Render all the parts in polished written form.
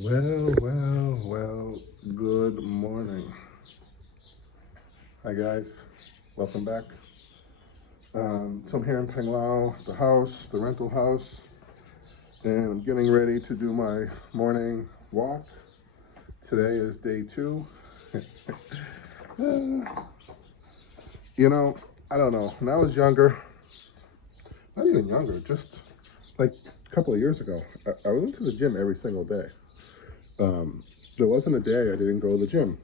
Well, good morning. Hi, guys. Welcome back. So I'm here in Penglao, the house, the rental house, and I'm getting ready to do my morning walk. Today is day 2. You know, I don't know. When I was younger, not even younger, just like a couple of years ago, I went to the gym every single day. There wasn't a day I didn't go to the gym.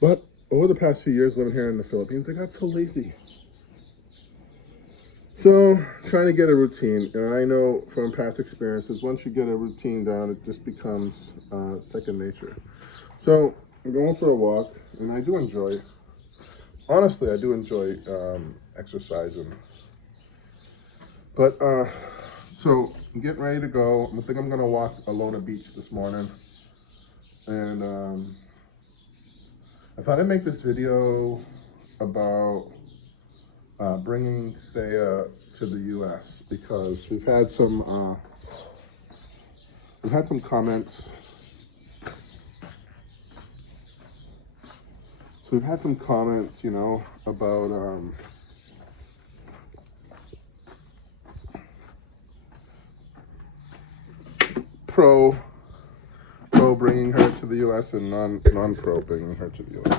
But over the past few years living here in the Philippines, I got so lazy. So, trying to get a routine, and I know from past experiences, once you get a routine down, it just becomes second nature. So, I'm going for a walk, and I do enjoy, honestly, I do enjoy exercising. But, so, I'm getting ready to go. I think I'm going to walk Alona Beach this morning. And I thought I'd make this video about bringing Thea to the U.S. because we've had some comments. So we've had some comments, about pro bringing her to the U.S. and non-pro bringing her to the U.S.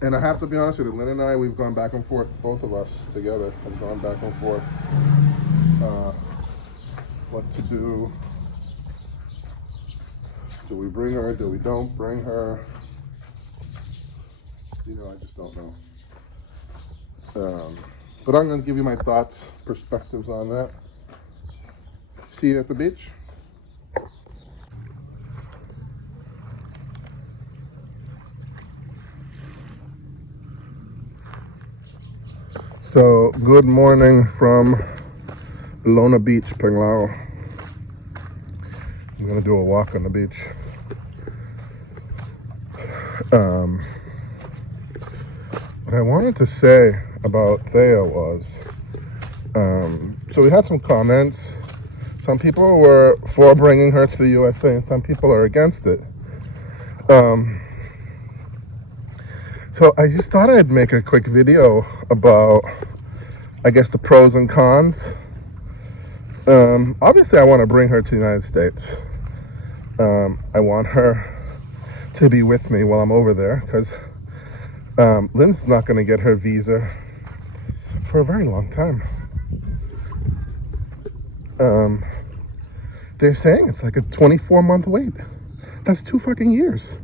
And I have to be honest with you, Lynn and I, we've gone back and forth, both of us together have gone back and forth what to do. Do we bring her? Do we don't bring her? I just don't know. But I'm going to give you my thoughts, perspectives on that. See you at the beach. So, good morning from Alona Beach, Penglao. I'm gonna do a walk on the beach. What I wanted to say about Thea was, so we had some comments. Some people were for bringing her to the USA, and some people are against it. So I just thought I'd make a quick video about, I guess, the pros and cons. Obviously, I want to bring her to the United States. I want her to be with me while I'm over there because Lynn's not going to get her visa for a very long time. They're saying it's like a 24-month wait. That's 2 fucking years.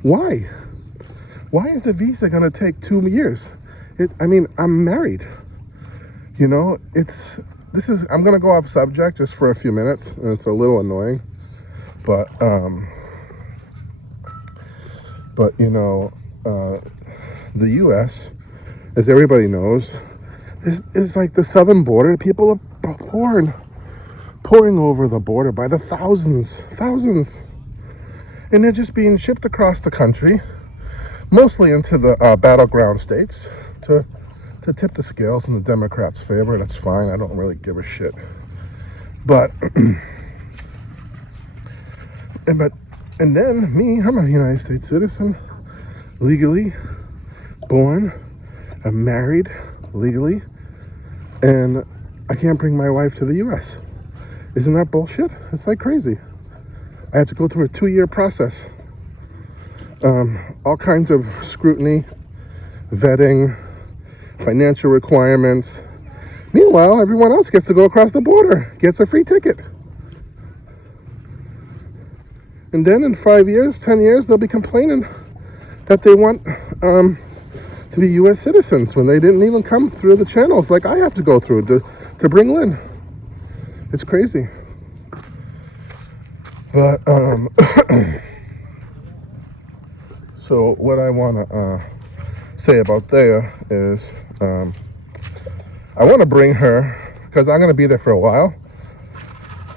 Why? Why is the visa going to take 2 years? I'm married. I'm going to go off subject just for a few minutes, and it's a little annoying. But the U.S., as everybody knows, is like the southern border. People are pouring over the border by the thousands. And they're just being shipped across the country, mostly into the battleground states, to tip the scales in the Democrats' favor. That's fine. I don't really give a shit. But and then me, I'm a United States citizen, legally born. I'm married legally, and I can't bring my wife to the U.S. Isn't that bullshit? It's like crazy. I had to go through a 2-year process. All kinds of scrutiny, vetting, financial requirements. Meanwhile, everyone else gets to go across the border, gets a free ticket. And then in 5 years, 10 years, they'll be complaining that they want to be U.S. citizens when they didn't even come through the channels like I have to go through to bring Lynn. It's crazy. But, so what I want to say about Thea is I want to bring her because I'm going to be there for a while.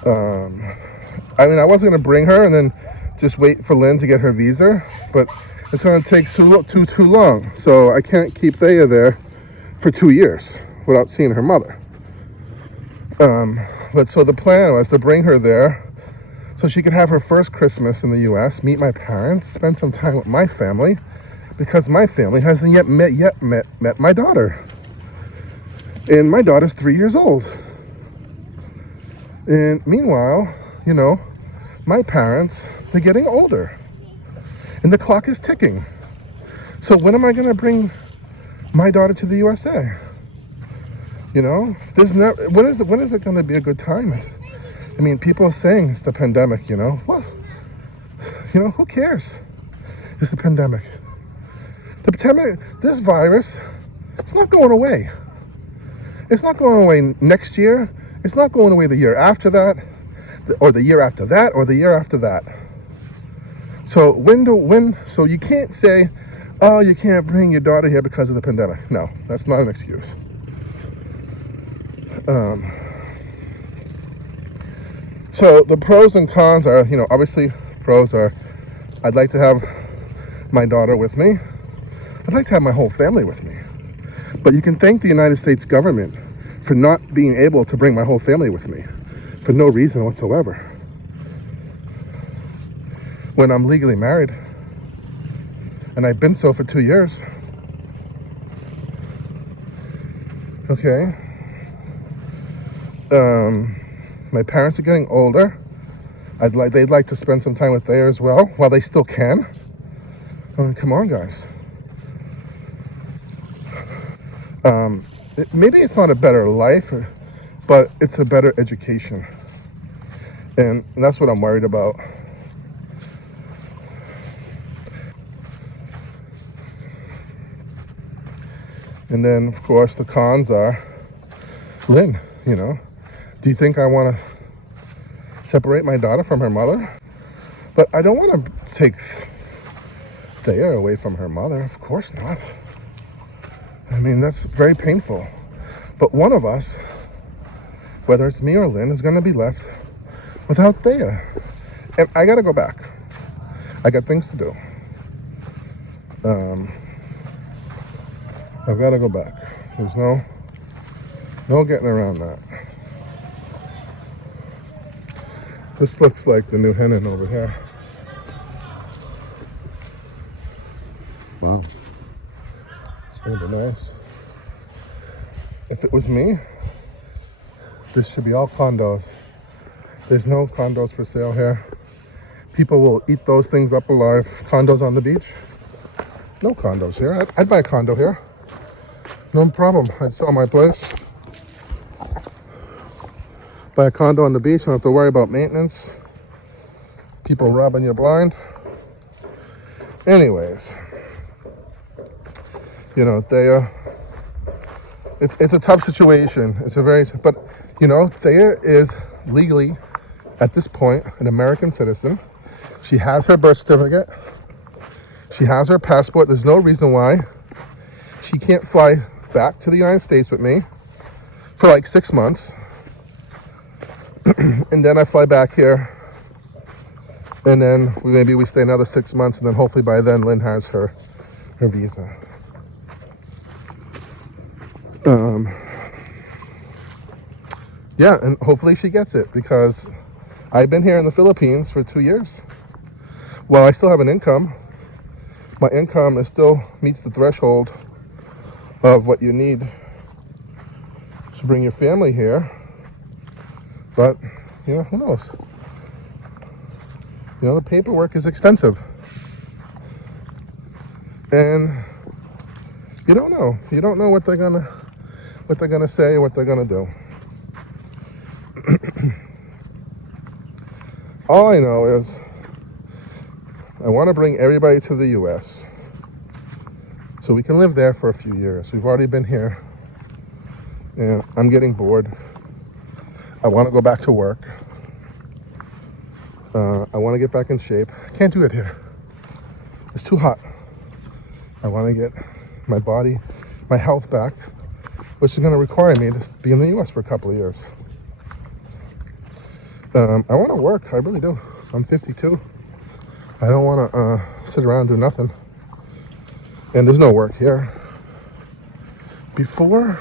I wasn't going to bring her and then just wait for Lynn to get her visa, but it's going to take too long. So I can't keep Thea there for 2 years without seeing her mother. But so the plan was to bring her there so she could have her first Christmas in the US, meet my parents, spend some time with my family, because my family hasn't yet met my daughter. And my daughter's 3 years old. And meanwhile, you know, my parents, they're getting older. And the clock is ticking. So when am I going to bring my daughter to the USA? You know, when is it going to be a good time? I mean, people are saying it's the pandemic, you know. Well, you know, who cares? It's the pandemic. The pandemic, this virus, it's not going away. It's not going away next year. It's not going away the year after that, or the year after that, or the year after that. So so you can't say, oh, you can't bring your daughter here because of the pandemic. No, that's not an excuse. So the pros and cons are, you know, obviously pros are, I'd like to have my daughter with me. I'd like to have my whole family with me. But you can thank the United States government for not being able to bring my whole family with me for no reason whatsoever. When I'm legally married, and I've been so for 2 years. Okay. My parents are getting older. They'd like to spend some time with there as well, while they still can. I mean, come on, guys. Maybe it's not a better life, but it's a better education. And that's what I'm worried about. And then, of course, the cons are, Lynn, you know. Do you think I want to separate my daughter from her mother? But I don't want to take Thea away from her mother. Of course not. I mean, that's very painful. But one of us, whether it's me or Lynn, is going to be left without Thea. And I got to go back. I got things to do. I've got to go back. There's no getting around that. This looks like the New Henan over here. Wow. It's going to be nice. If it was me, this should be all condos. There's no condos for sale here. People will eat those things up alive. Condos on the beach? No condos here. I'd buy a condo here. No problem. I'd sell my place. Buy a condo on the beach. Don't have to worry about maintenance. People robbing you blind. Anyways, you know, Thea, it's a tough situation. But you know, Thea is legally, at this point, an American citizen. She has her birth certificate. She has her passport. There's no reason why she can't fly back to the United States with me for like 6 months. And then I fly back here. And then maybe we stay another 6 months. And then hopefully by then Lynn has her visa. Yeah, and hopefully she gets it, because I've been here in the Philippines for 2 years. Well, I still have an income. My income still meets the threshold of what you need to bring your family here. But, you know, who knows? You know, the paperwork is extensive. And you don't know. You don't know what they're gonna say, what they're gonna do. All I know is I want to bring everybody to the US so we can live there for a few years. We've already been here, and I'm getting bored. I want to go back to work. I want to get back in shape. I can't do it here. It's too hot. I want to get my body, my health back, which is going to require me to be in the US for a couple of years. I want to work. I really do. I'm 52. I don't want to sit around and do nothing. And there's no work here. Before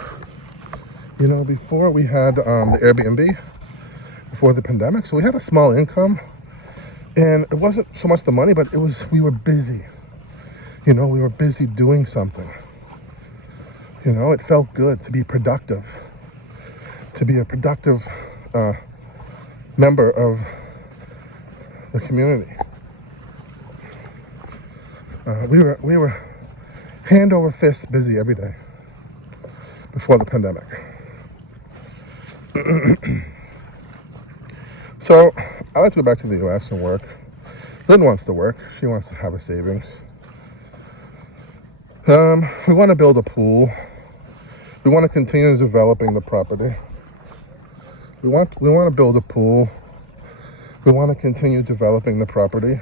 we had the Airbnb, before the pandemic, so we had a small income, and it wasn't so much the money, but it was we were busy. You know, we were busy doing something. You know, it felt good to be productive, to be a productive member of the community. We were hand over fist busy every day before the pandemic. So I like to go back to the U.S. and work. Lynn wants to work. She wants to have a savings. We want to build a pool. We want to continue developing the property. We want to build a pool. We want to continue developing the property.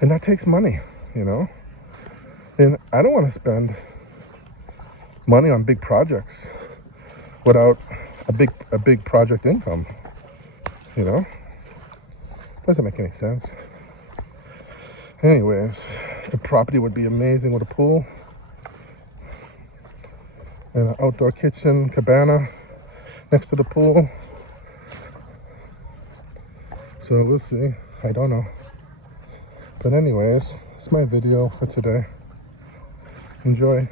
And that takes money, you know? And I don't want to spend money on big projects without a big project income, you know? Doesn't make any sense. Anyways, the property would be amazing with a pool and an outdoor kitchen cabana next to the pool. So we'll see. I don't know. But anyways, it's my video for today. Enjoy.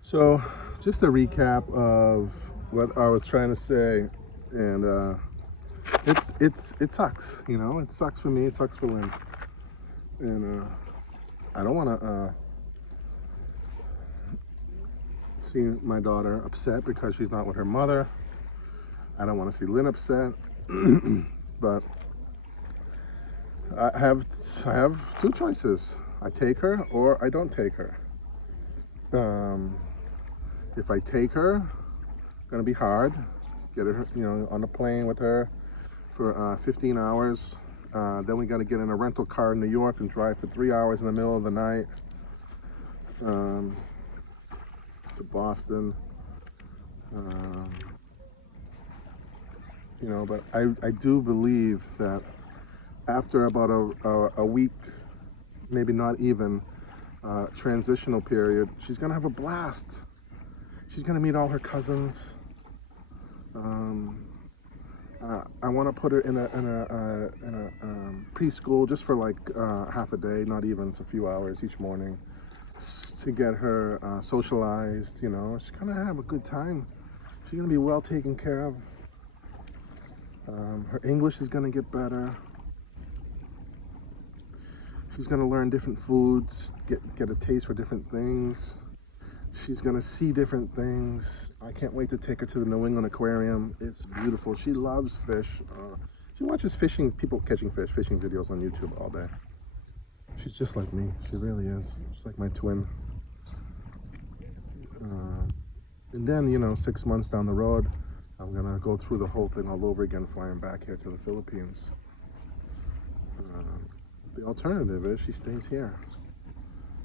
So, just a recap of what I was trying to say, and it sucks, you know. It sucks for me. It sucks for Lynn, and I don't want to see my daughter upset because she's not with her mother. I don't want to see Lynn upset, but I have two choices: I take her or I don't take her. If I take her, it's gonna be hard. Get her, you know, on the plane with her for 15 hours. Then we gotta get in a rental car in New York and drive for 3 hours in the middle of the night to Boston. You know, but I do believe that after about a week, maybe not even, transitional period, she's gonna have a blast. She's gonna meet all her cousins. I want to put her in a preschool just for like half a day, not even, it's a few hours each morning, to get her socialized. You know, she's gonna have a good time. She's gonna be well taken care of. Her English is gonna get better. She's gonna learn different foods, get a taste for different things. She's gonna see different things. I can't wait to take her to the New England Aquarium. It's beautiful. She loves fish. She watches people catching fish, fishing videos on YouTube all day. She's just like me. She really is. She's like my twin. And then, you know, 6 months down the road, I'm gonna go through the whole thing all over again, flying back here to the Philippines. The alternative is she stays here,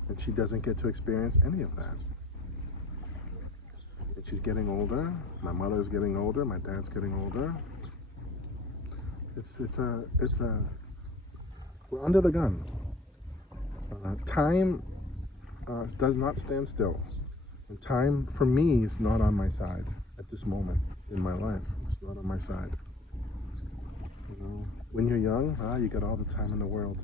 and she doesn't get to experience any of that. And she's getting older. My mother's getting older. My dad's getting older. We're under the gun. Time does not stand still. And time, for me, is not on my side at this moment in my life. It's not on my side. You know, when you're young, you got all the time in the world.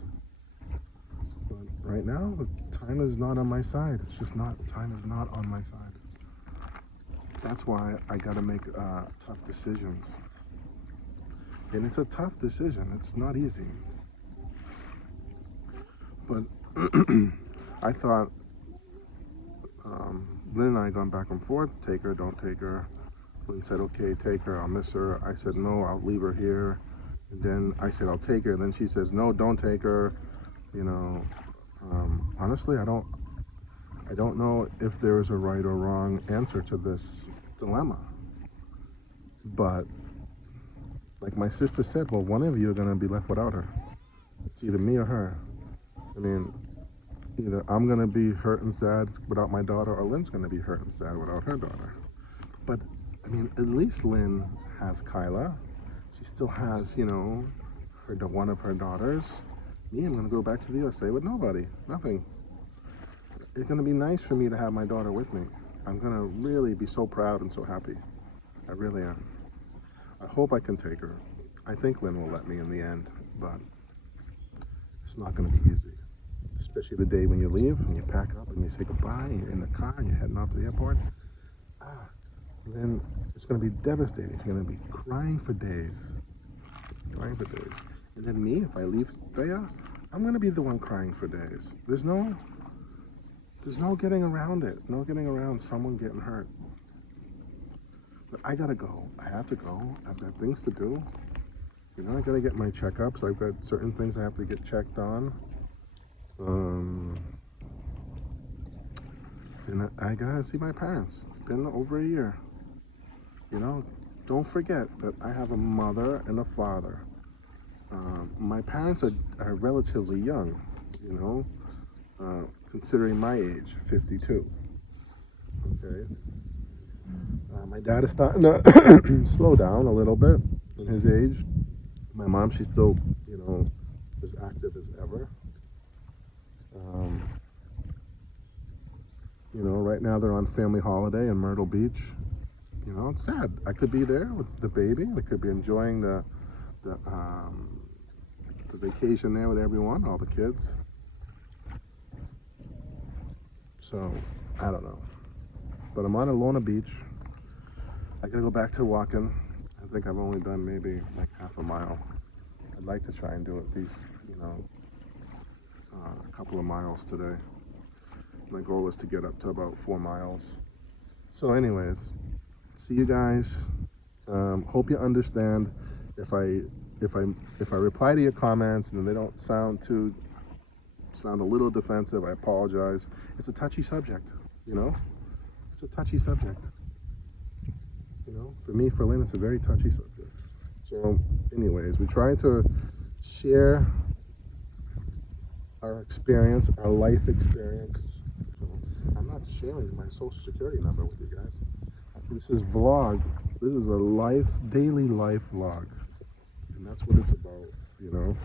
But right now, time is not on my side. It's just not, time is not on my side. That's why I gotta make tough decisions. And it's a tough decision. It's not easy. But I thought, Lynn and I gone back and forth, take her, don't take her. Lynn said, okay, take her, I'll miss her. I said, no, I'll leave her here. And then I said, I'll take her. And then she says, no, don't take her. You know, honestly, I don't know if there is a right or wrong answer to this dilemma. But like my sister said, well, one of you are going to be left without her. It's either me or her. I mean, either I'm going to be hurt and sad without my daughter, or Lynn's going to be hurt and sad without her daughter. But I mean, at least Lynn has Kyla. She still has, you know, one of her daughters. Me, I'm gonna go back to the USA with nobody, nothing. It's gonna be nice for me to have my daughter with me. I'm gonna really be so proud and so happy. I really am. I hope I can take her. I think Lynn will let me in the end, but it's not gonna be easy. Especially the day when you leave and you pack up and you say goodbye and you're in the car and you're heading off to the airport. Then it's going to be devastating. You're going to be crying for days. Crying for days. And then me, if I leave there, I'm going to be the one crying for days. There's no getting around it. No getting around someone getting hurt. But I got to go. I have to go. I've got things to do. You know, I got to get my checkups. I've got certain things I have to get checked on. And I got to see my parents. It's been over a year. You know, don't forget that I have a mother and a father. My parents are relatively young, you know, considering my age, 52. Okay. My dad is starting to slow down a little bit in his age. My mom, she's still, you know, as active as ever. You know, right now they're on family holiday in Myrtle Beach. You know, it's sad. I could be there with the baby. I could be enjoying the vacation there with everyone, all the kids. So, I don't know. But I'm on Alona Beach. I gotta go back to walking. I think I've only done maybe like half a mile. I'd like to try and do at least, you know, a couple of miles today. My goal is to get up to about 4 miles. So anyways, see you guys. Hope you understand if I reply to your comments and they don't sound a little defensive. I apologize. It's a touchy subject, you know. It's a touchy subject. You know, for me, for Lynn, it's a very touchy subject. So, anyways, we try to share our experience, our life experience. So I'm not sharing my social security number with you guys. This is vlog. This is a daily life vlog. And that's what it's about, you know.